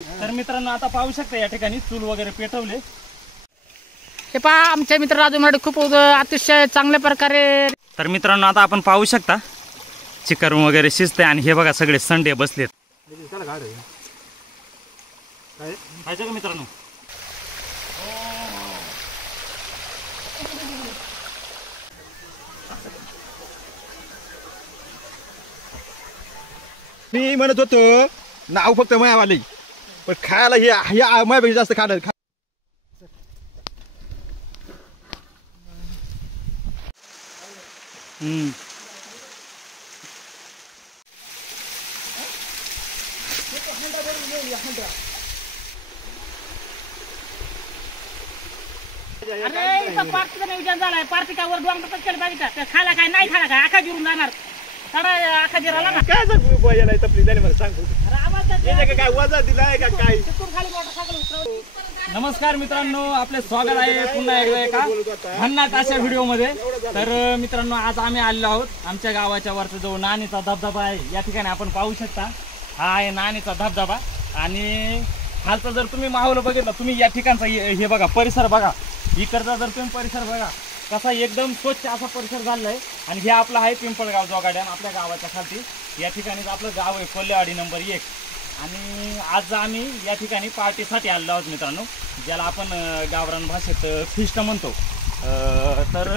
तर मित्रांनो आता पाहू शकता या ठिकाणी चूल वगैरे पेटवले। हे पहा आमचे मित्र राजू माडे खूप अतिशय चांगल्या प्रकारे। तर मित्रांनो आता आपण पाहू शकता चिकन वगैरे शिजते आणि हे बघा सगळे संडे बसलेत। खायचं का मित्रांनो? मी म्हणत होतो नाव फक्त मायावाले पण खायला हे मायापेक्षा जास्त खाणं अरे इथं पार्टीचा नियोजन झालाय। पार्टी काय वर डोंगर केलं पाहिजे का? खायला काय नाही खायला काय आखा जिरून जाणार तडा आखा जिराला ना काय सांगू बोलायला तपली झाली मला सांगू काय वजा दिलाय का काय। खाली मोटरसायकल उतरव। नमस्कार मित्रांनो, आपले स्वागत आहे पुन्हा एकदा एका भन्नाट अशा व्हिडिओ मध्ये। तर मित्रांनो आज आम्ही आलेलो आहोत आमच्या गावाच्या वरचा जो नाणीचा धबधबा आहे या ठिकाणी आपण पाहू शकता। हा आहे नाणीचा धबधबा आणि खालचा जर तुम्ही माहोल बघितला तुम्ही या ठिकाणचा हे बघा परिसर बघा, इकडचा जर तुम्ही परिसर बघा कसा एकदम स्वच्छ असा परिसर झालेला आहे। आणि हे आपलं आहे पिंपळगाव जोगाड्यान आपल्या गावाच्या खालती या ठिकाणी आपलं गाव आहे कोल्हेवाडी नंबर 1। आणि आज आम्ही या ठिकाणी पार्टीसाठी आलेलो आहोत मित्रांनो, ज्याला आपण गावरान भाषेत फिस्ट म्हणतो। तर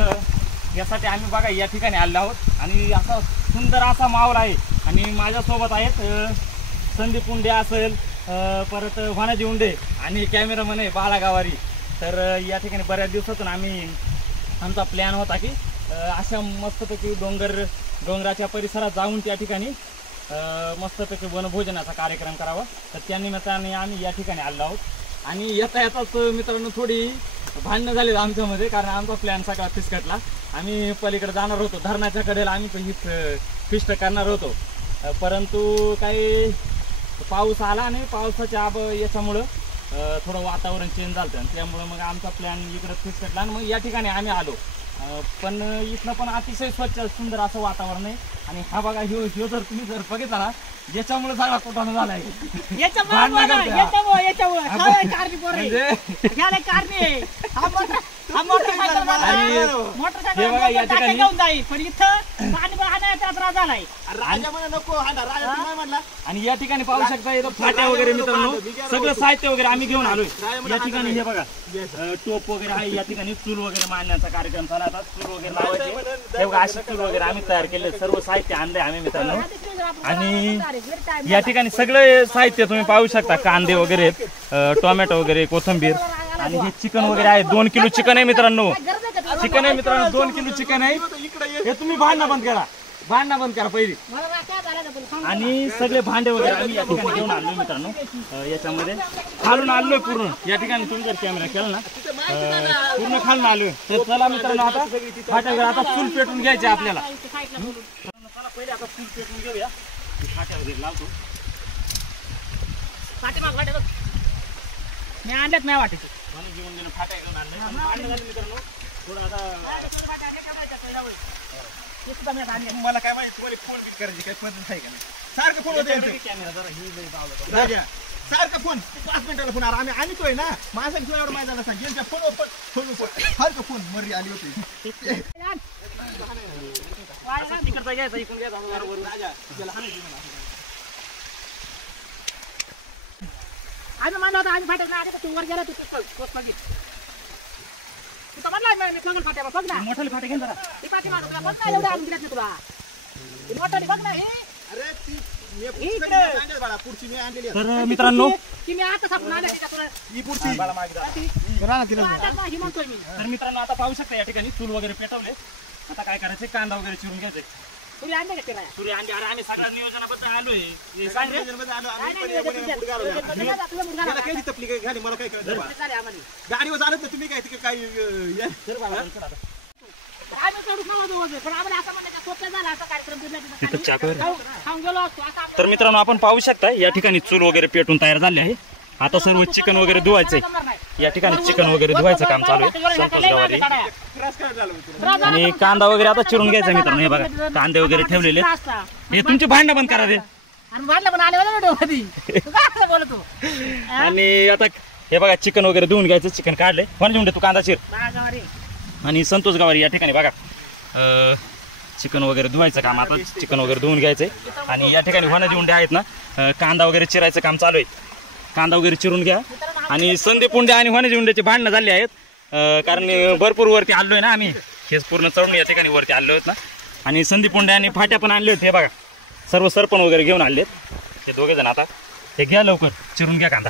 यासाठी आम्ही बघा या ठिकाणी आलेलो आहोत आणि असा सुंदर असा माहोल आहे। आणि माझ्यासोबत आहेत संदीप उंडे असेल, परत वाणाजी उंडे आणि कॅमेरामन आहे बाला गावारी। तर या ठिकाणी बऱ्याच दिवसातून आमचा प्लॅन होता की अशा मस्तपैकी डोंगराच्या परिसरात जाऊन त्या ठिकाणी मस्तपैकी वनभोजनाचा कार्यक्रम करावा। तर त्या निमित्ताने आम्ही या ठिकाणी आलो आहोत। आणि येताच मित्रांनो थोडी भांडणं झाली आमच्यामध्ये, कारण आमचा प्लॅन सगळा फिसकटला। आम्ही पलीकडे जाणार होतो धरणाच्या कडेला, आम्ही ही फिस्ट करणार होतो, परंतु काही पाऊस आला आणि पावसाच्या याच्यामुळं थोडं वातावरण चेंज झालं आणि त्यामुळं मग आमचा प्लॅन इकडं फिसकटला आणि मग या ठिकाणी आम्ही आलो। पण इथलं पण अतिशय स्वच्छ सुंदर असं वातावरण आहे। आणि हा बघा ह्यो जर तुम्ही जर बघितला ना याच्यामुळे सगळा कुठं झालाय आणि या ठिकाणी पाहू शकता इथं फाट्या वगैरे मित्रांनो सगळं साहित्य वगैरे आम्ही घेऊन आलोय या ठिकाणी। हे बघा टोप वगैरे आहे या ठिकाणी, चूल वगैरे मांडण्याचा कार्यक्रम झाला आता चूल वगैरे लावायचे हे बघा अशी चूल वगैरे आम्ही तयार केले, सर्व साहित्य आणले आम्ही मित्रांनो। आणि या ठिकाणी सगळे साहित्य तुम्ही पाहू शकता, कांदे वगैरे टोमॅटो वगैरे कोथिंबीर आणि हे चिकन वगैरे आहे। 2 किलो चिकन आहे मित्रांनो, चिकन आहे मित्रांनो 2 किलो चिकन आहे। हे तुम्ही भांडणं बंद करा पहिली। आणि सगळे भांडे वगैरे आम्ही या ठिकाणी घेऊन आलोय मित्रांनो, याच्यामध्ये खालून आलोय पूर्ण या ठिकाणी। तुम्ही जर कॅमेरा केला ना पूर्ण खालून आलोय। तर चला मित्रांनो आता फाट्या वगैरे आता चूल पेटून घ्यायचे आपल्याला। चला पहिले आता चूल पेटून घेऊया, फाट्या वगैरे लावतो। मी आणल्यात नाही वाटायचे घेऊन गेलो फाट्या घेऊन आणलं मित्रांनो थोडं आता मला काय माहिती तुम्हाला फोन बिल करायची काय पद्धत आहे का नाही? सारखं फोन होते कॅमेरा जरा ही सारखं फोन 5 मिनिटाला फोन आम्ही आणतोय ना माझ्या तुला एवढं माहिती झालं सांग यांच्या फोन सारखं फोन मर्री आली होती। तिकडचा घ्यायचा इकडून घ्यायचा आम्ही मानलं होतं आम्ही फाट्यात नाही आले तू वर गेला तू मागे तू म्हणला मी सांगून फाट्या बघ ना मोठाले फाटे घेऊन जरा ती पाठी मारू तुला बघ ना एवढं आणून दिलं तुला ती मोठाली बघ ना हे अरे ती मी बाळा पुढची मी आणलेली आहे। तर मित्रांनो की मी आता सापडून आले तिच्या तुला ही पुढची मला मागितली ही म्हणतोय मी। तर मित्रांनो आता पाहू शकता या ठिकाणी चूल वगैरे पेटवले। आता काय करायचे कांदा वगैरे चिरून घ्यायचे। तुला आणले का तिला सूर्य अंडे अरे आम्ही सगळ्या नियोजनाबद्दल आलोय हे सांग रे। काय तपली घाली मला काय कळतं गाडीवर चालत तुम्ही काय तिकडे काय आम्ही चढून खाऊ पण आम्हाला असं म्हणायचं सोप्या झाला असा कार्यक्रम खाऊन गेलो असतो असा। तर मित्रांनो आपण पाहू शकता या ठिकाणी चूल वगैरे पेटून तयार झाले आहे। आता सर्व चिकन वगैरे धुवायचंय या ठिकाणी, चिकन वगैरे धुवायचं काम चालू आहे संतोष गावारी। आणि कांदा वगैरे आता चिरून घ्यायचा मित्रांनो, हे बघा कांदे वगैरे ठेवलेले। हे तुमची भांडणं बंद करा रे, आणि भांडलं पण आले मला व्हिडिओ मध्ये तू काय असं बोलतो हा? आणि आता हे बघा चिकन वगैरे धुवून घ्यायचं, चिकन काढले कोण घेऊन तू कांदा चिर. बागावारी. आणि संतोष गावारी या ठिकाणी बघा चिकन वगैरे धुवायचं काम, आता चिकन वगैरे धुवून घ्यायचंय. आणि या ठिकाणी होणारी उंडे आहेत ना, कांदा वगैरे चिरायचं काम चालू आहे. कांदा वगैरे चिरून घ्या. आणि संदीप उंडे आणि होणारी उंड्याचे भांडणं झाले आहेत, कारण भरपूर वरती आलोय ना आम्ही, हेच पूर्ण चढून या ठिकाणी वरती आलो आहेत ना. आणि संदीप उंडे आणि फाट्या पण आणले होते, हे बघा सर्व सरपण वगैरे घेऊन आणलेत हे दोघे जण. आता हे घ्या लवकर चिरून घ्या कांदा.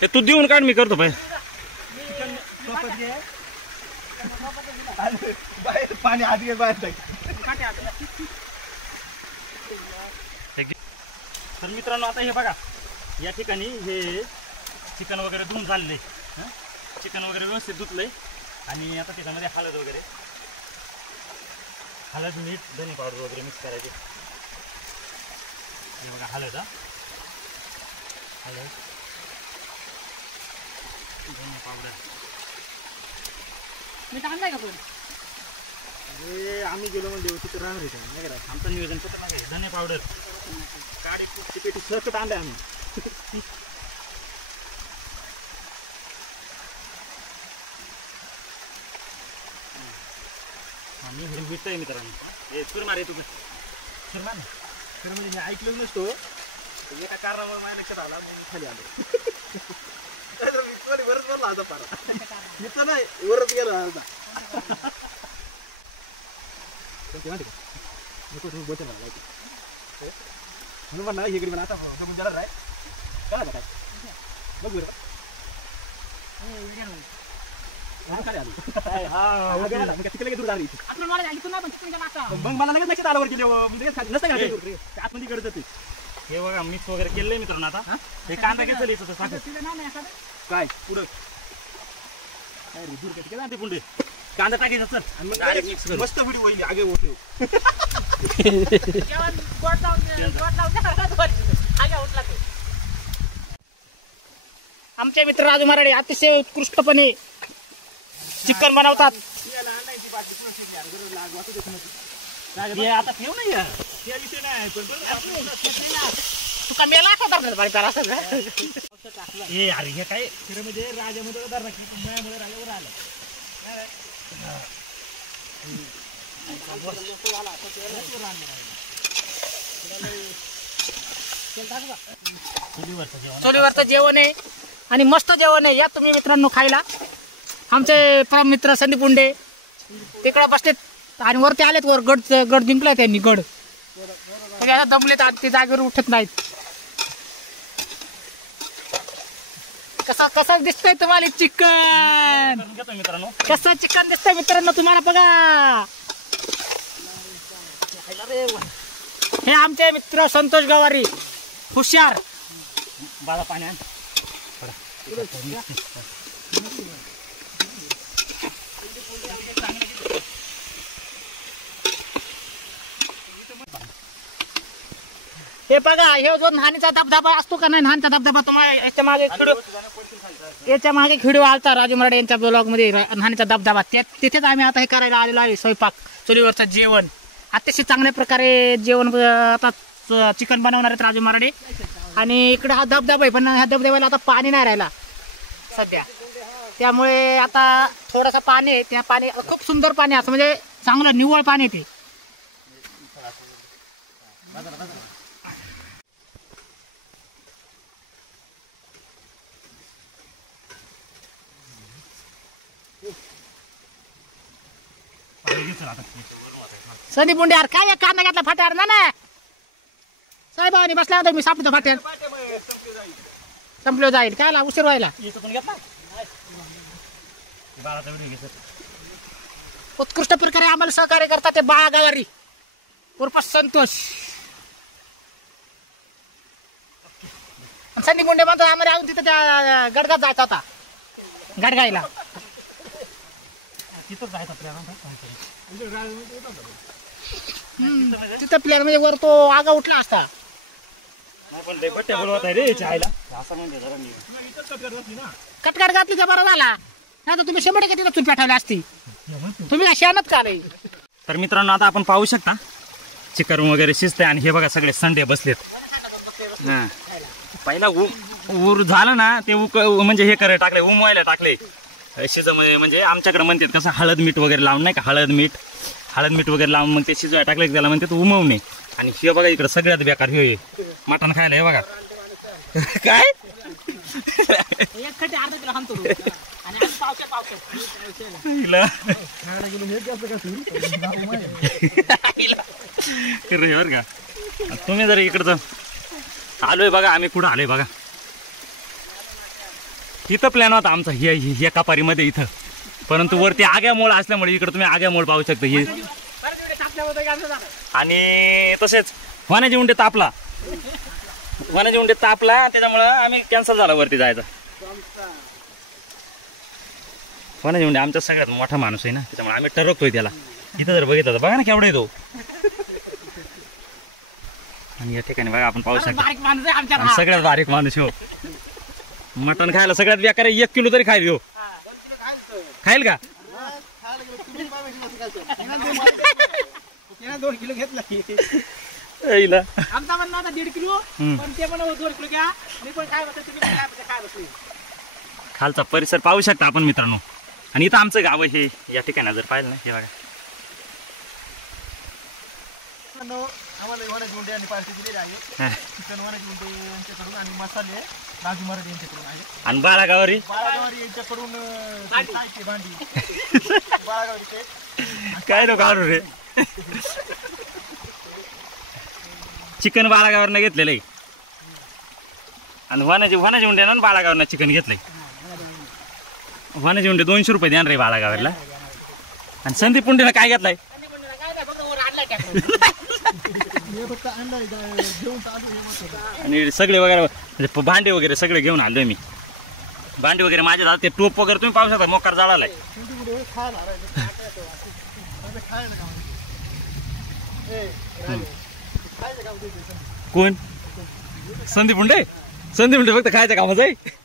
ते तू देऊन काढ, मी करतो भाई. बाहेर पाणी आत घे, बाहेर जाईल. तर मित्रांनो आता हे बघा या ठिकाणी हे चिकन वगैरे धुवून झालेलं आहे. चिकन वगैरे व्यवस्थित धुतलंय. आणि आता त्याच्यामध्ये हळद वगैरे, हळद मीठ धने पावडर वगैरे मिक्स करायचे. हे बघा हळद, हळद धने पावडर. मी आणलाय का पण हे आम्ही गेलो म्हणजे तिथे राहणार आहे नाही का? आमचं नियोजन कसं नाही, धने पावडर गाडी खूप पेटी सकट आणले आम्ही. आणि हे मीठ आहे मित्रांनो, हे चुरमार आहे तुझं चुरमार ना. तर म्हणजे हे ऐकलं नसतो, एका कारणामुळे माझ्या लक्षात आला म्हणून खाली आलो. मी वरच बोलला आता पारा, मी तर नाही वरच गेलो आता. म्हणून म्हणा इकडे म्हणा आता बघून जाणार राय काय काय बघ बरं खाली आलो. तिकडे दूर झाली आपण मला सांगितलं तू नाही पण चिकनच्या मागचा मग मला लगेच लक्षात आल्यावर गेले म्हणजे नसतं का आतमध्ये गरज होती. हे बघा मिक्स वगैरे केलंय मित्रांनो. आता हे कांदा घेतलं लिहितो साखर तिथं नाव नाही एखादं काय पुढं काय रे दूर कधी ते पुंडे कांदा टाकायचा सर आणि मग मस्त व्हिडिओ होईल आगे उठले. जेवण गोड लावून आगे उठला ते. आमचे मित्र राजू मराठे अतिशय उत्कृष्टपणे चिकन बनवतात. हे आता ठेव नाही यार. त्या विषय नाही तुका मेला का धरणार बाई त्याला असं हे अरे हे काय खरं म्हणजे राजामध्ये उदाहरण मयामध्ये राजावर आलं. चोलीवरचं जेवण आहे आणि मस्त जेवण आहे. या तुम्ही मित्रांनो खायला. आमचे परम मित्र संदीप उंडे तिकडे बसलेत आणि वरती आलेत, वर गड जिंकलाय त्यांनी. गड आता दमलेत आणि ते जागेवर उठत नाहीत. कसं दिसतंय तुम्हाला चिकन, घेतो मित्रांनो. कसं चिकन दिसतंय मित्रांनो तुम्हाला बघा. हे आमचे मित्र संतोष गवारी हुशार. बाळा पाणी आण. हे बघा, हे जो न्हाणीचा धबधबा असतो का नाही, न्हाणीचा धबधबा तुम्हाला याच्या मागे व्हिडिओ आलता राजू मराठे यांच्या ब्लॉग मध्ये, न्हाणीचा धबधबा. तिथेच आम्ही आता हे करायला आलेलो आहे. स्वयंपाक चुलीवरचं जेवण अतिशय चांगल्या प्रकारे जेवण आता चिकन बनवणार आहेत राजू मराठे. आणि इकडे हा धबधबा आहे, पण ह्या धबधब्याला आता पाणी नाही राहिला सध्या, त्यामुळे आता थोडंसं पाणी आहे. त्या पाणी खूप सुंदर पाणी असं म्हणजे चांगलं निव्वळ पाणी ते. संदीप मुंडे यार काय कांदा घेतला फाट्यावर ना ना साहेबांनी बसल्यानंतर मी सापडतो फाट्यावर संपलो जाईल काय उशीर व्हायला. उत्कृष्ट प्रकारे आम्हाला सहकार्य करतात ते बाळा गावारी उर्फ संतोष. संदीप मुंडे म्हणतो आम्हाला अजून तिथं त्या गडगात जायचा होता, गडगाईला तिथं जायचं आपल्याला. तिथं प्लेअर म्हणजे वर तो आगा उठला असता. बोलवत आहे रे चायला असं म्हणजे कटकाट घातली तर बरं झाला. नाही तर तुम्ही 100% तिथं चूल पेटवली असती. तुम्ही अशी आणत का आले? तर मित्रांनो आता आपण पाहू शकता चिकन वगैरे शिजते आणि हे बघा सगळे संडे बसलेत. हा. पहिला ऊर झालं ना ते म्हणजे हे करायला टाकले उमवायला टाकले शिजमध्ये. म्हणजे आमच्याकडे म्हणतात कसं हळद मीठ वगैरे लावून नाही का हळद मीठ वगैरे लावून मग ते शिजवायला टाकले त्याला म्हणतात उमवणे. आणि हे बघा इकडे सगळ्यात बेकार हे मटण खायला हे बघा काय बरं का. तुम्ही जर इकडचं आलोय बघा आम्ही कुठं आलोय बघा. इथं प्लॅन होता आमचा ह्या कापारीमध्ये इथं, परंतु वरती आग्यामोळ असल्यामुळे इकडे तुम्ही आग्यामोळ पाहू शकता हे. आणि तसेच वाण्याची उंडे तापला त्याच्यामुळं आम्ही कॅन्सल झाला वरती जायचं. वाण्याची उंडे आमचा सगळ्यात मोठा माणूस आहे ना त्याच्यामुळे आम्ही ठरवतोय त्याला. इथं जर बघितलं तर बघा ना केवढा येतो. आणि या ठिकाणी बघा आपण पाहू शकतो सगळ्यात बारीक माणूस हो. मटण खायला सगळ्यात बेकार 1 किलो तरी खाईल हो. खाईल का? 2 किलो घेतला आमचा म्हणणं होता 1.5 किलो पण ते पण 2 किलो घ्या. मी पण काय बसले तुम्ही काय बसले. खालचा परिसर पाहू शकता आपण मित्रांनो. आणि इथं आमचं गाव हे या ठिकाणी जर पाहिलं ना हे बघा. आम्हाला वाण्याची उंडे आणि पार्टी दिलेली आहे. चिकन वाण्याची उंडे यांच्याकडून आणि मसाले राजू मराठे यांच्याकडून आहे. आणि बाळागावरी यांच्याकडून भांडी काय नको काढू रे. चिकन बाळागावरनं घेतलेलं आहे आणि वाण्याची उंडे ना बाळागावरनं चिकन घेतलंय. वाण्याची उंडे 200 रुपये देणार रे बाळागावरला. आणि संदीप पुंडेला काय घेतलाय? आणि सगळे वगैरे म्हणजे भांडे वगैरे सगळे घेऊन आलोय मी. भांडे वगैरे माझ्या दादा ते टोप वगैरे तुम्ही पाहू शकता मोकार जाळालाय. कोण? संदीप मुंडे फक्त खायच्या कामाचं आहे.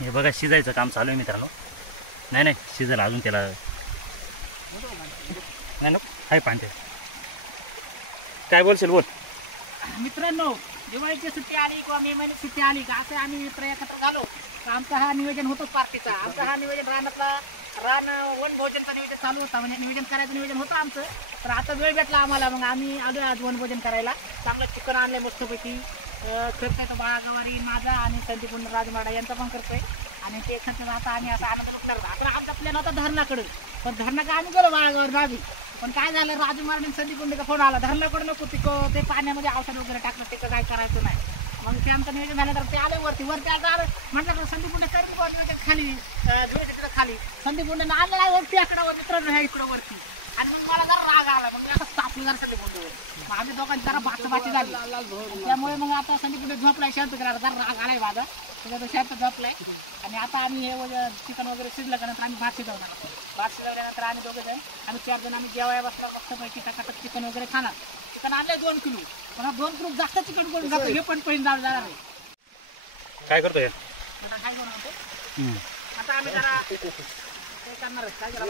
हे बघा शिजायचं काम चालू आहे मित्रांनो. नाही शिजायला अजून त्याला नाही नको हाय पांढरे. काय बोलशील बोल. मित्रांनो दिवाळीची सुट्टी आली किंवा मे महिन्यात सुट्टी आली का असं आम्ही मित्र एकत्र झालो तर आमचा हा नियोजन होतो पार्टीचा. आमचा हा नियोजन रान वनभोजनचा नियोजन चालू होता. म्हणजे नियोजन करायचं नियोजन होतं आमचं. तर आता वेळ भेटला आम्हाला मग आम्ही आलो आज वनभोजन करायला. चांगलं चिकन आणलंय मस्तपैकी. खर्च येतो बाळागावारी माझा आणि संदीप राजमाडा यांचा पण करतोय. आणि ते खर्च आता आम्ही असा आनंद लुटणार होता. आता आमचा प्लॅन होता धरणाकडे पण धरणाकडे आम्ही गेलो बाळागावर गावी. पण काय झालं राजू महाराज संदीप गुंडेचा फोन आला धरणाकडे नको ते पाण्यामध्ये औषध वगैरे टाकलं त्याचं काय करायचं नाही. मग ते आमचं नियोजन झालं तर ते आले वरती आलं म्हटलं संदीप गुंडे करून खाली तिथं खाली संदीप गुंडेनं आलेला आहे वरती आकडावर मित्रांनो ह्या इकडं वरती. आणि मग मला जरा राग आला. मग मी आता तापलं जरा संदीप गुंडेवर. मग आम्ही दोघांची जरा बाचाबाची झाली. त्यामुळे मग आता संदीप गुंडे झोपलाय शांत करायला जरा राग आलाय माझा त्याच्यात शांत झोपलाय. आणि आता आम्ही हे चिकन वगैरे शिजलं का नंतर आम्ही भात शिजवल्यानंतर आम्ही दोघे जण आम्ही 4 जण आम्ही जेवायला बसला फक्त पैकी टाकाटक चिकन वगैरे खाणार. चिकन आणलंय 2 किलो पण 2 किलो जास्त चिकन करून जातो हे पण पहिली जाणार आहे. काय करतोय आता आम्ही जरा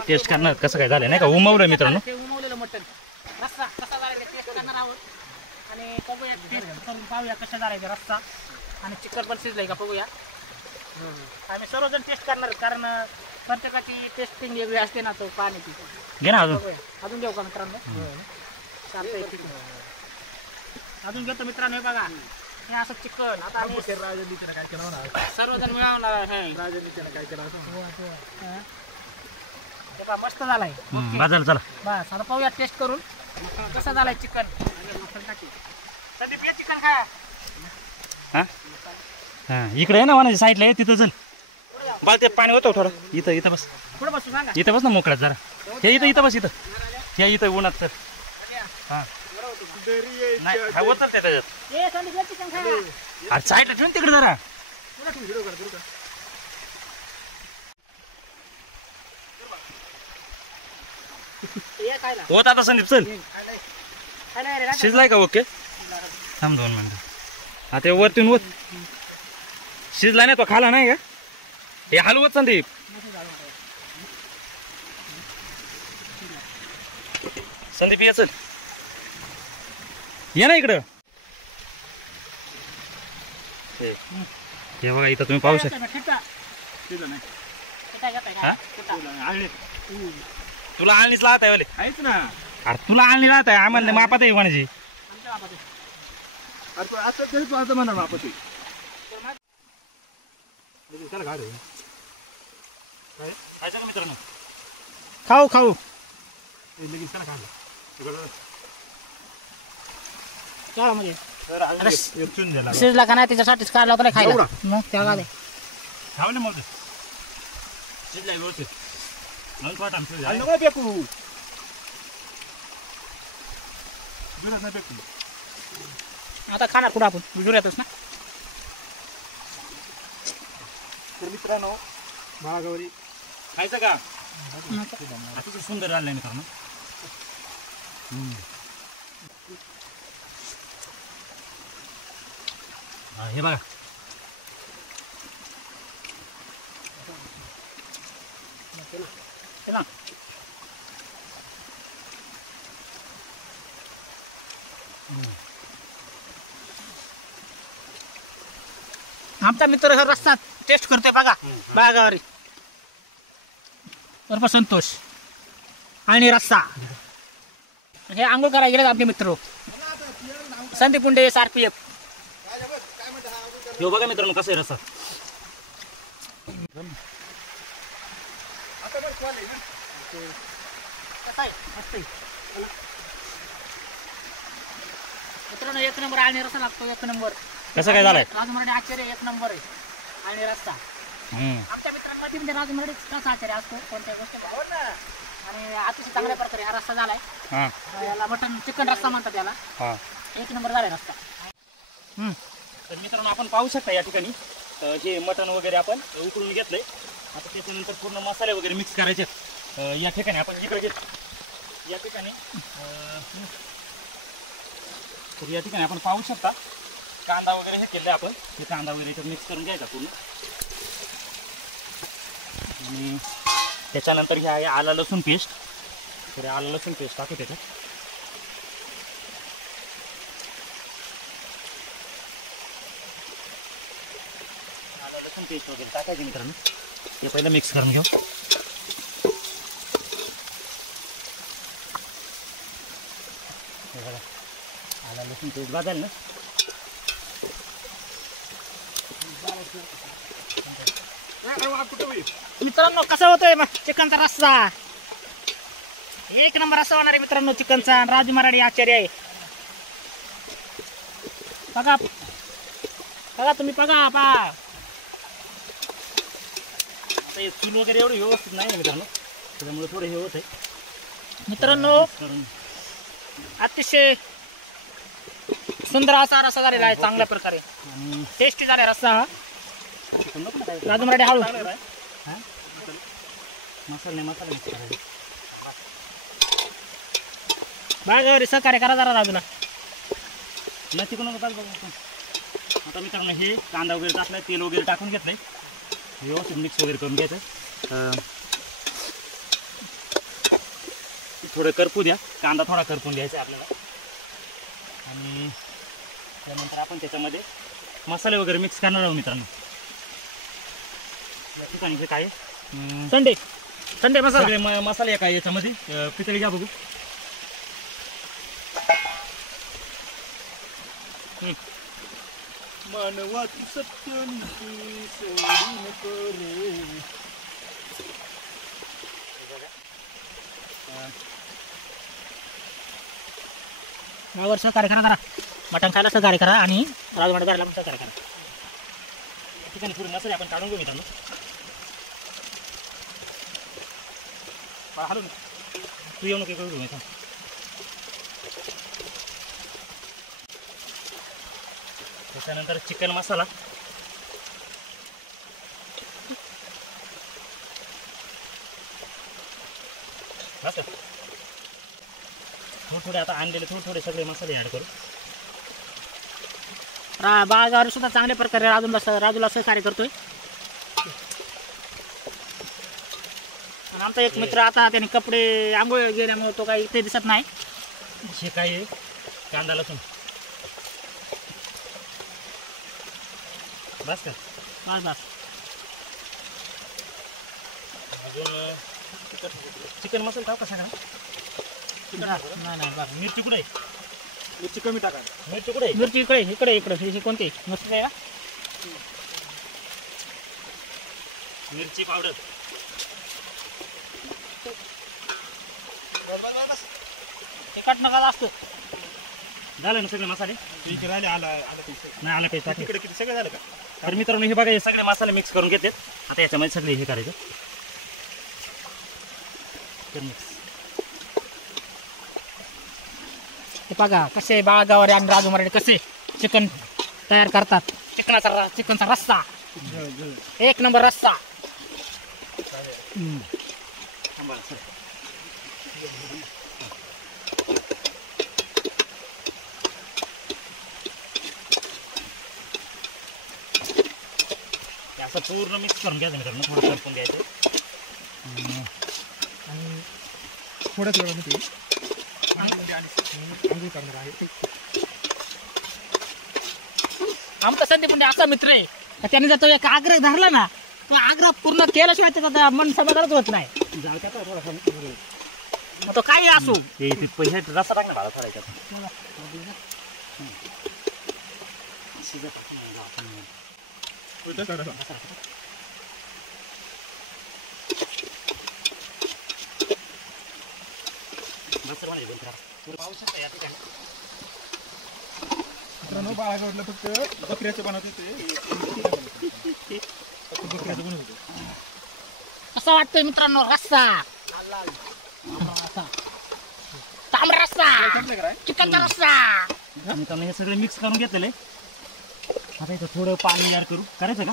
टेस्ट करणार कसं काय झालं नाही का उमवलं मित्रांनो. ते उमवलेलं मटण रस्सा कसा झाला टेस्ट करणार आहोत. आणि बघूया टेस्ट करून पाहूया कशा झालाय रस्सा. आणि चिकन पण शिजलंय का बघूया. आम्ही सर्वजण टेस्ट करणार कारण प्रत्येकाची टेस्टिंग वेगळी असते ना. तो पाण्याची घे ना अजून देऊ का मित्रांनो. चालतंय ठीक आहे अजून घेतो मित्रांनो. हे बघा हे असं चिकन आता आम्ही सर्वजण मिळवणार काय केलं मस्त झालाय. बाजार चला बस आता पाहूया टेस्ट करून कसा झालाय चिकन. चिकन खा. हा इकडे आहे ना वाणाच्या साईडला आहे तिथं चल बाळ ते पाणी होतं थोडं इथं बस. पुढे बसू सांगा इथं बस ना मोकळ्यात जरा. हे इथं बस इथं उन्हात तर हा नाही होत त्याच्यात चिकन खा. अरे साईडला ठेवून तिकडे जरा. ये खायला. होत आता संदीप चल. खायला रे, शिजलाय का ओके? थांब 2 मिनिटं. आता वरतून होत शिजला नाही तो खाला नाही का? हे हलवत संदीप. संदीप ये चल. ये ना इकडं. हे बघा इथं तुम्ही पाहू शकता. हा? तुला आणलीच लावत आहे वाले. आहेच ना. अरे तुला आणली लावत आहे आम्हाला मापात आहे म्हणायची. अरे तू असं तरी तू असं म्हणा बापा ते. त्याला गाड आहे. खायचं का मित्रांनो? खाऊ खाऊ. लगेच त्याला काढलं. चला म्हणजे आता चून द्यायला. शिजला का नाही त्याच्यासाठीच काढला होता खायला. एवढा? मग त्याला दे. खाऊ ना मग शिजलाय व्यवस्थित. म्हणून थोडा टाइम ठेवू द्या. आणि नको फेकू. दुधात नाही फेकू. आता खाणार कुठं आपण जुऱ्यातच ना. तर मित्रांनो महागौरी खायचं का? अतिशय सुंदर राहिलंय मित्रांनो. हे बघा चला. आमचा मित्र हा रस्ता टेस्ट करतोय बघा बागावारी. बरोबर संतोष आणि रस्सा हे आंघोळ करायला गेले आपले मित्र संदीप पुंडे SRPF. हे बघा मित्रांनो कसं आहे रस्सा. मित्रांनो 1 नंबर आणि रस्सा लागतो 1 नंबर. कसं काय झालंय? राजू मराठे आचार्य 1 नंबर आहे आणि रस्ता. आमच्या मित्रांमध्ये म्हणजे राजू मराठे कसा आचार्य असतो कोणत्या गोष्टी आणि अतिशय चांगल्या प्रकारे हा रस्ता झालाय. याला मटन चिकन रस्सा म्हणतात याला. 1 नंबर झालाय रस्ता. तर मित्रांनो आपण पाहू शकता या ठिकाणी हे मटण वगैरे आपण उकळून घेतलंय. आता त्याच्यानंतर पूर्ण मसाले वगैरे मिक्स करायचे. या ठिकाणी आपण इकडे घेतो. या ठिकाणी तर या ठिकाणी आपण पाहू शकता कांदा वगैरे हे केलंय आपण. हे कांदा वगैरे इथं मिक्स करून घ्यायचा पूर्ण. आणि त्याच्यानंतर हे आहे आलं लसूण पेस्ट. तर आलं लसूण पेस्ट टाकू त्याच्यात. आलं लसूण पेस्ट वगैरे टाकायचे मित्रांनो. हे पहिलं मिक्स करून घेऊ. हे बघा आलं लसूण पेस्ट भाजायला ना. मित्रांनो कसा होतोय चिकनचा रस्सा 1 नंबर रस्सा होणार आहे मित्रांनो चिकनचा. राजू मराठे आचार्य आहे बघा बघा तुम्ही बघा पा. आता हे चूल वगैरे एवढं व्यवस्थित नाही मित्रांनो त्याच्यामुळे थोडं हे होत आहे मित्रांनो. अतिशय सुंदर असा रस्सा झालेला आहे चांगल्या प्रकारे. टेस्टी झाला रस्सा हा. राजू मराठे हळू मसाला मसाला मिक्स करायचा. बागावर सहकार्य करा जरा राजूला. न तिकडून बघा. आता मित्रांनो हे कांदा वगैरे टाकलाय तेल वगैरे टाकून घेतलंय. व्यवस्थित मिक्स वगैरे करून घ्यायचं. थोडं करपू द्या. कांदा थोडा करपून घ्यायचा आपल्याला. आणि त्यानंतर आपण त्याच्यामध्ये मसाले वगैरे मिक्स करणार आहोत मित्रांनो. या ठिकाणी हे काय संडे संडे मसाला सगळे मसाले काय याच्यामध्ये पितळी घ्या बघू. मानवाची सत्यनीती सोडून करे. यावर सहकार्य करा जरा. मटण खायला सहकार्य करा आणि राजू मराठे करायला पण सहकार्य करा. या ठिकाणी थोडी मसाले आपण काढून घेऊ मित्रांनो. हलू तू येऊ नको करू घेऊ. त्याच्यानंतर चिकन मसाला. असं थोडे आता आणलेले थोडे सगळे मसाले ऍड करू. बाळगावर सुद्धा चांगल्या प्रकारे राजूला सहकार्य करतोय. आणि आमचा एक मित्र आता त्याने कपडे आंघोळ गेल्यामुळे तो काही इथे दिसत नाही. हे काय आहे? कांदा लसूण बस का? बस अजून चिकन मसाला टाका सांगा. नाही बस. मिरची कुठे आहे? मिरची कमी टाका. मिरची कुठे आहे? मिरची इकडे ही कोणती मस्त आहे का? मिरची पावडर तिखट नका असतो. झालं ना सगळे मसाले? ठीक आहे, आला नाही आलं काही टाक. इकडे किती सगळं झालं का? तर मित्रांनो हे बघा, हे सगळे मसाले मिक्स करून घेतात. आता याच्यामध्ये सगळे हे करायचं मिक्स. हे बघा कसे बाळगावरे आणि राजू मराठे कसे चिकन तयार करतात. चिकनचा रस्सा एक नंबर रस्सा. असं पूर्ण मिक्स करून घ्यायचं मित्रांनो. थोडं करपून घ्यायचं आणि थोड्याच वेळामध्ये आंघोळ करणार आहे. आमचा संदीप म्हणजे असा मित्र आहे का त्याने जर तो एक आग्रह धरला ना, तो आग्रह पूर्ण केल्याशिवाय त्याचा मन समाधानच होत नाही. मग तो काही असू. रस्सा टाक ना बाळा थोडा. मित्रांनो बाळागावला फक्त बकऱ्याचं बनवत होते. बकऱ्याचं बनवत होते. कसा वाटतोय मित्रांनो रस्सा? तांबडा रस्सा, चिकनचा रस्सा. मित्रांनो हे सगळे मिक्स करून घेतलेले. आता इथं थोडं पाणी ऍड करू. करायचं का?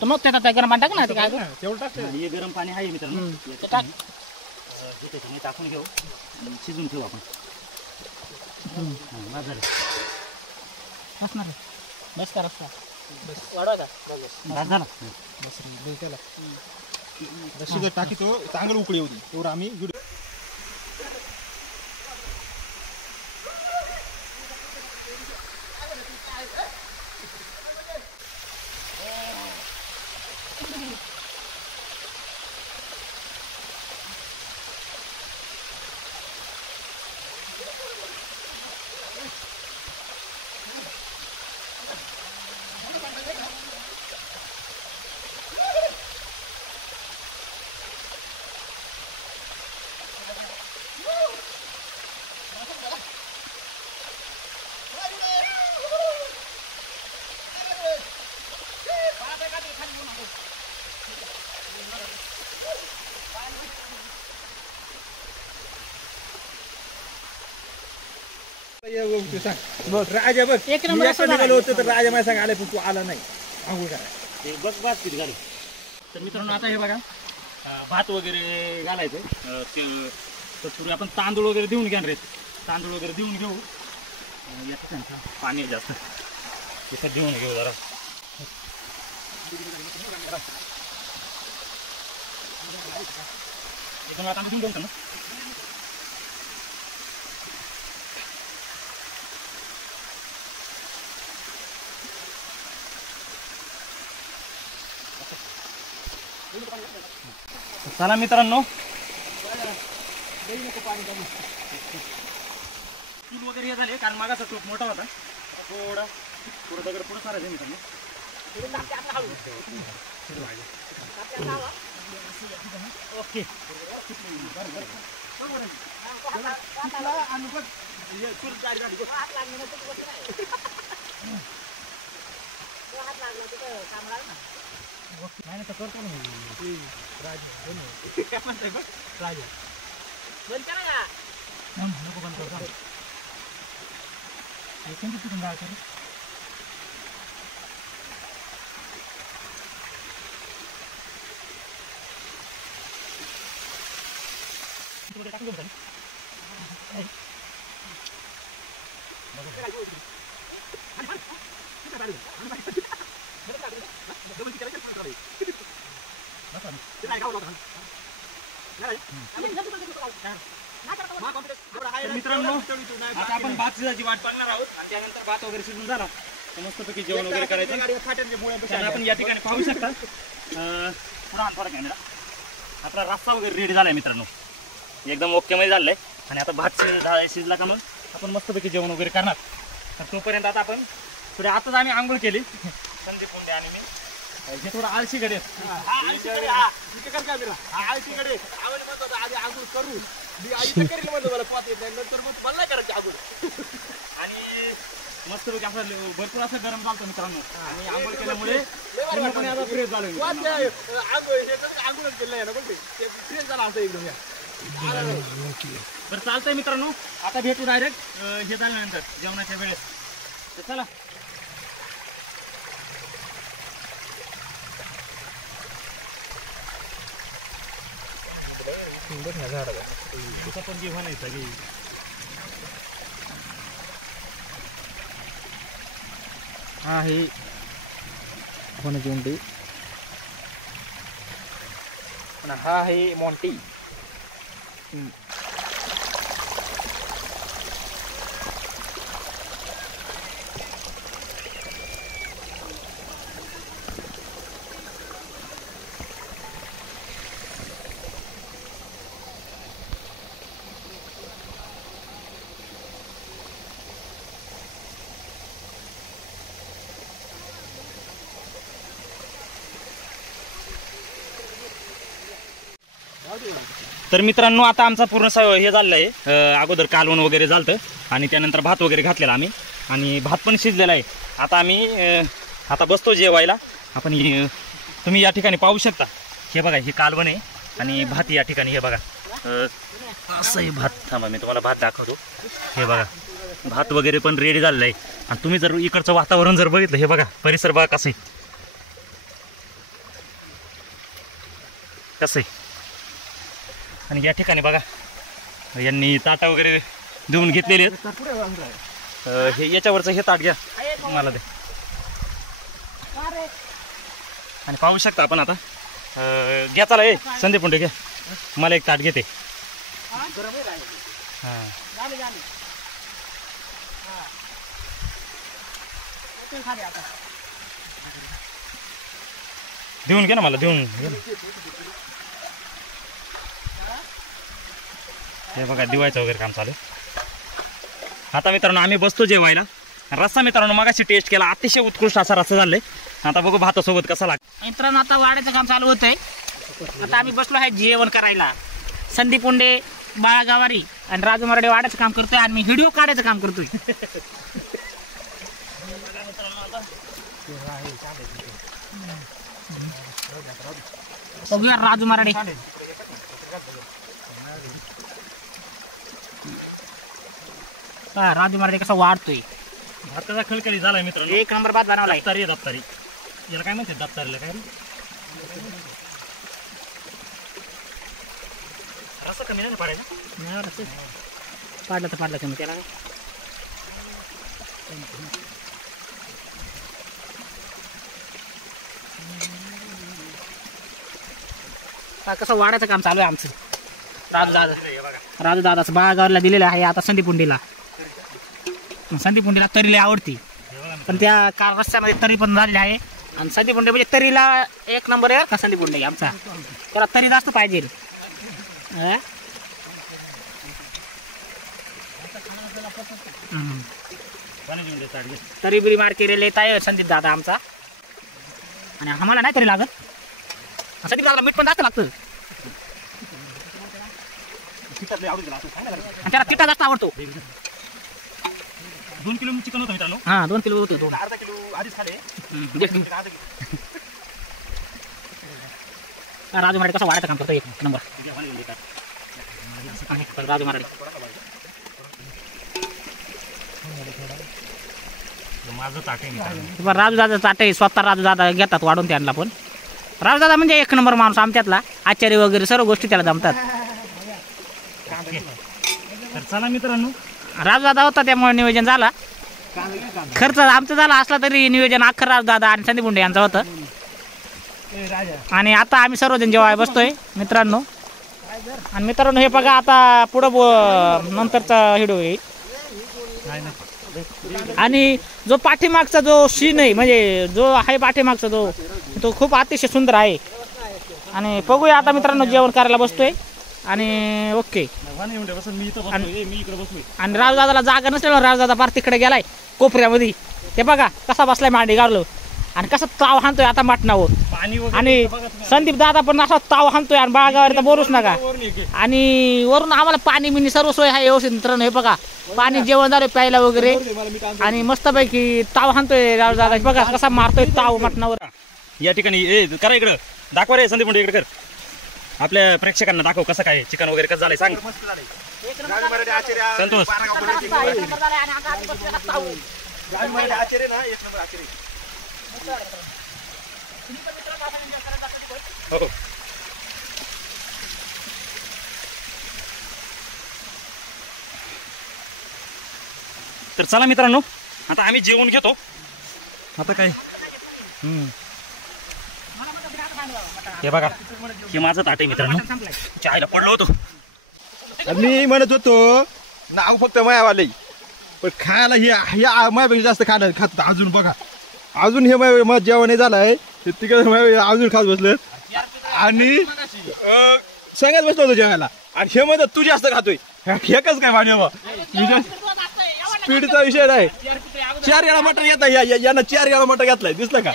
तर मग त्याचा गरम पाणी टाक ना. ते काय तेवढं टाकतं. हे गरम पाणी आहे मित्रांनो. ते टाक. त्याच्यामध्ये टाकून घेऊ, शिजून ठेवू आपण. असणार आहे. बस का रस्सा वाढवायचा. झाला. शिजत टाकी तो चांगलं उकळी होती तेवढं आम्ही व्हिडिओ. राजा बघ एक नंबर मी निघालो होतो तर राजा माझ्या सांग आले पण तू आला नाही. आंघोळ करा. ते बघ भात किती घालू. तर मित्रांनो आता हे बघा भात वगैरे घालायचं. पूर्वी आपण तांदूळ वगैरे देऊन घ्या रे. तांदूळ वगैरे देऊन घेऊ. याचं पाणी जास्त तिथं देऊन घेऊ जरा. इथून आता देऊन घेऊ ना. चला मित्रांनो चूल वगैरे हे झाले कारण मागाचा टोप मोठा होता. थोडं दगड पुढे सारायचं मित्रांनो. ओके नाही तर करतो ना काय म्हणताय बघ राजा बंद करा ना. नको बंद करतो. तिथून जायचं टाकून तर मित्रांनो आता आपण भात शिजायची वाट पाहणार आहोत आणि त्यानंतर भात वगैरे शिजून झाला तर मस्तपैकी जेवण वगैरे करायचं. तर आपण या ठिकाणी पाहू शकता थोडा कॅमेरा आपला रस्सा वगैरे रेडी झालाय मित्रांनो, एकदम ओके मध्ये झालाय. आणि आता भात शिजला का मग आपण मस्तपैकी जेवण वगैरे करणार. तर तोपर्यंत आता आपण थोडे आताच आम्ही आंघोळ केली संदीप पुंडे आणि मी. हे थोडं आळशीकडे आळशीकडे आम्हाला म्हणतो होता आधी आंघोळ करू, मी आईचं करेल म्हणतो मला पोत येत नाही, नंतर मग मला नाही करायची आंघोळ. आणि मस्तपैकी असं भरपूर असं गरम झालं मित्रांनो आणि आंघोळ केल्यामुळे पूर्णपणे आता फ्रेश झालं. आंघोळच केलं आहे ना, पण ते फ्रेश झाला असं एकदम. बरं चालतंय मित्रांनो, आता भेटू डायरेक्ट हे झाल्यानंतर जेवणाच्या वेळेस. तर चला. पण जेवण आहे सगळी हा हे होणं हा आहे मॉन्टी. तर मित्रांनो आता आमचा पूर्ण हे झालेलं आहे. अगोदर कालवण वगैरे झालं आणि त्यानंतर भात वगैरे घातलेला आम्ही आणि भात पण शिजलेला आहे. आता आम्ही आता बसतो जेवायला. आपण तुम्ही या ठिकाणी पाहू शकता, हे बघा हे कालवण आहे आणि भात या ठिकाणी हे बघा असं आहे भात. थांबा मी तुम्हाला भात दाखवतो. हे बघा भात वगैरे पण रेडी झालेलं आहे. आणि तुम्ही जर इकडचं वातावरण जर बघितलं, हे बघा परिसर बघा कसं आहे कसं आहे. आणि या ठिकाणी बघा यांनी ताटा वगैरे देऊन घेतलेले आहेत. हे याच्यावरचं हे ताट घ्या मला दे. आणि पाहू शकता आपण आता घ्या. चला ए संदीप पुंडे घ्या, मला एक ताट घेते. हां देऊन घे ना मला, देऊन घे ना. हे बघा दिवायचं वगैरे काम चालू. आता मित्रांनो आम्ही बसतो जेवायला. रस्सा मित्रांनो मगाशी टेस्ट केला, अतिशय उत्कृष्ट असा रस्सा झालाय. आता बघू भातासोबत कसा लागतो. मित्रांनो आता वाड्याचं काम चालू होत आहे. आता आम्ही बसलो आहे जेवण करायला. संदीप पुंडे, बाळा गावारी आणि राजू मराठे वाड्याचं काम करतोय आणि मी व्हिडिओ काढायचं काम करतोय. बघूया राजू मराठे राजू मराठे कसा वाढतोय. भाताचा खळखळी झालाय मित्रांनो. एक नंबर भात बनवलाय. दप्तारी दप्तारी याला काय म्हणते, दप्तारीला काय रस्सा कमी नाही ना पाडायला. पाडलं तर पाडलं कमी त्याला. कसं वाड्याचं काम चालू आहे आमचं. राजू दादाचं बाळागावला दिलेलं आहे. आता संदीप पुंडीला तरी लय आवडती, पण त्या रस्त्यामध्ये तरी पण झालेली आहे. आणि संदीप पुंडे म्हणजे तरीला एक नंबर आहे का संदीप पुंडे आमचा. त्याला तरी जास्त पाहिजे. तरी बिरी मार केलेले येत आहे संदीप दादा आमचा. आणि आम्हाला नाही तरी लागत. संदीप दादाला मीठ पण जास्त लागतं. त्याला तिखट जास्त आवडतो. 2 किलो चिकन होतं मित्रांनो. हा 2 किलो होतो. अर्धा किलो आधीच खाले. राजू मराठे कसं वाढायचं काम करतो एक नंबर. राजू मराठे माझं ताट आहे. राजू दादा चाटे स्वतः राजू दादा घेतात वाढून त्यांना. पण राजू दादा म्हणजे एक नंबर माणूस आमच्यातला. आचार्य वगैरे सर्व गोष्टी त्याला जमतात. तर चला मित्रांनो, राजदादा होता त्यामुळे नियोजन झाला. खर्च आमचा झाला असला तरी नियोजन अख्खर राजदादा आणि संदीप गुंडे यांचं होतं. आणि आता आम्ही सर्वजण जेव्हा बसतोय मित्रांनो. आणि मित्रांनो हे बघा आता पुढं नंतरचा व्हिडिओ येईल. आणि जो पाठीमागचा जो सीन आहे म्हणजे जो आहे पाठीमागचा तो खूप अतिशय सुंदर आहे. आणि बघूया आता मित्रांनो जेवण करायला बसतोय. आणि ओके. आणि राजदादाला जागा नसल्यामुळे राजदादा पार तिकडे गेलाय कोपऱ्यामध्ये. ते बघा कसा बसलाय मांडी गावलो आणि कसा ताव हाणतोय आता मटणावर. आणि संदीप दादा पण असा ताव हाणतोय आणि बाळगावर तर बोलूच नका. आणि वरून आम्हाला पाणी मिनी सर्व सोय आहे व्यवस्थित मित्रांनो. हे बघा पाणी जेवण झालं प्यायला वगैरे. आणि मस्तपैकी ताव हाणतोय राजदादा. बघा कसा मारतोय ताव मटणावर. या ठिकाणी करा इकडं दाखवा रे संदीप मुंडे, इकडे कर. आपल्या प्रेक्षकांना दाखव कसं काय चिकन वगैरे कसं झालंय सांग. संतोष हो. तर चला मित्रांनो, आता आम्ही जेवण घेतो. आता काय हे बघा, हे माझं ताट आहे मित्रांनो. चायला पडलो होतो. मी म्हणत होतो नाव फक्त मायावाले, पण खायला हे मायापेक्षा जास्त खात अजून. बघा अजून हे मग जेवण झालंय तिकडे अजून खात बसलं. आणि सांगत बसलो होतो जेवायला. आणि हे म्हणत तू जास्त खातोय. एकच काय माझ्या स्पीडचा विषय नाही. 4 वेळा मटर घेतला यानं 4 वेळा मटर घेतलाय दिसलं का.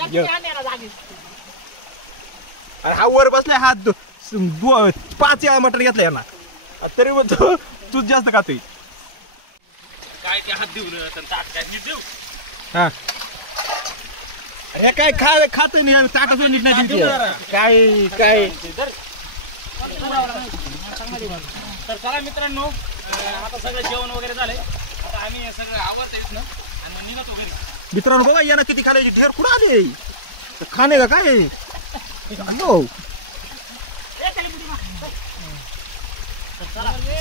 हा वर बसलाय हा 5 वेळा मटर घेतला यांना. तरी मग तूच जास्त खातोय. काय ते हात देऊ देऊ. हा अरे काय खात नाही ताटाचं नीट नाही. काय तर चला मित्रांनो, आता सगळं जेवण वगैरे झालंय. आता आम्ही सगळं आवडतं इथनं आणि मग निघतो घरी. मित्रांनो बघा यांना किती खाण्याची ढेर कुठं आली. खाणे का काय हो.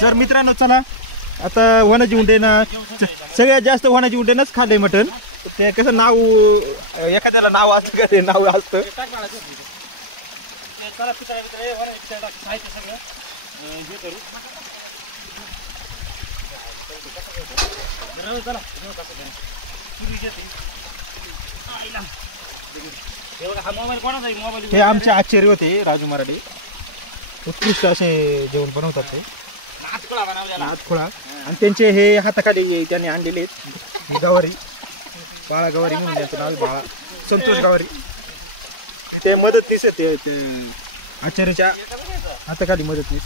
सर मित्रांनो चला आता वनाची उंडे ना सगळ्यात जास्त वनाची उंडेनच खाल्ले मटण. ते कसं नाव एखाद्याला नाव असतं का ते नाव असतं. हे आमचे आचार्य होते राजू मराठे. उत्कृष्ट असे जेवण बनवतात ते नाथखोळा. आणि त्यांचे हे हाताखाली त्यांनी आणलेले गवारी, बाळा गवारी म्हणून त्यांचं नाव बाळा संतोष गवारी. ते मदतनीस ते आचार्याच्या हाताखाली मदतनीस.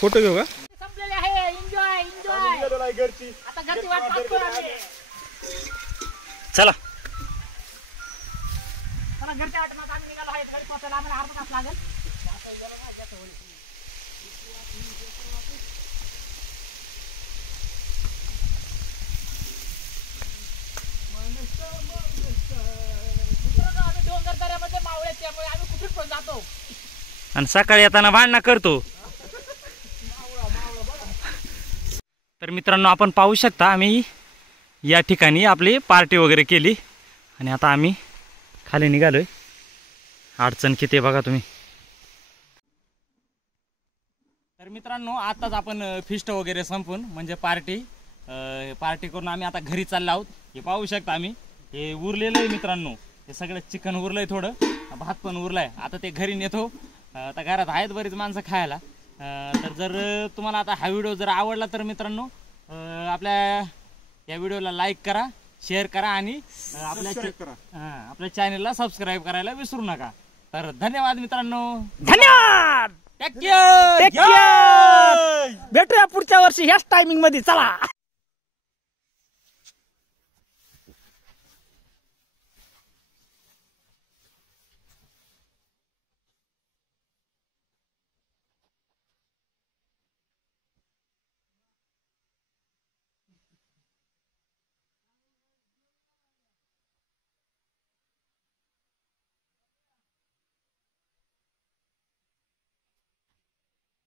फोटो घेऊ का. चला आणि सकाळी येताना भांडणं करतो. तर मित्रांनो आपण पाहू शकता आम्ही या ठिकाणी आपली पार्टी वगैरे केली आणि आता आम्ही खाली निघालोय. अडचण किती बघा तुम्ही. तर मित्रांनो आताच आपण फिस्ट वगैरे संपून म्हणजे पार्टी करून आम्ही आता घरी चाललो आहोत. हे पाहू शकता आम्ही हे उरलेलं आहे मित्रांनो. हे सगळं चिकन उरलंय, थोडं भात पण उरलाय. आता ते घरी नेतो. आता घरात आहेत बरीच माणसं खायला. तर जर तुम्हाला आता हा व्हिडिओ जर आवडला तर मित्रांनो आपल्या या व्हिडिओला लाईक करा, शेअर करा आणि आपल्या चॅनलला सबस्क्राईब करायला विसरू नका. तर धन्यवाद मित्रांनो. धन्यवाद. Take care. भेटूया पुढच्या वर्षी ह्याच टायमिंग मध्ये. चला.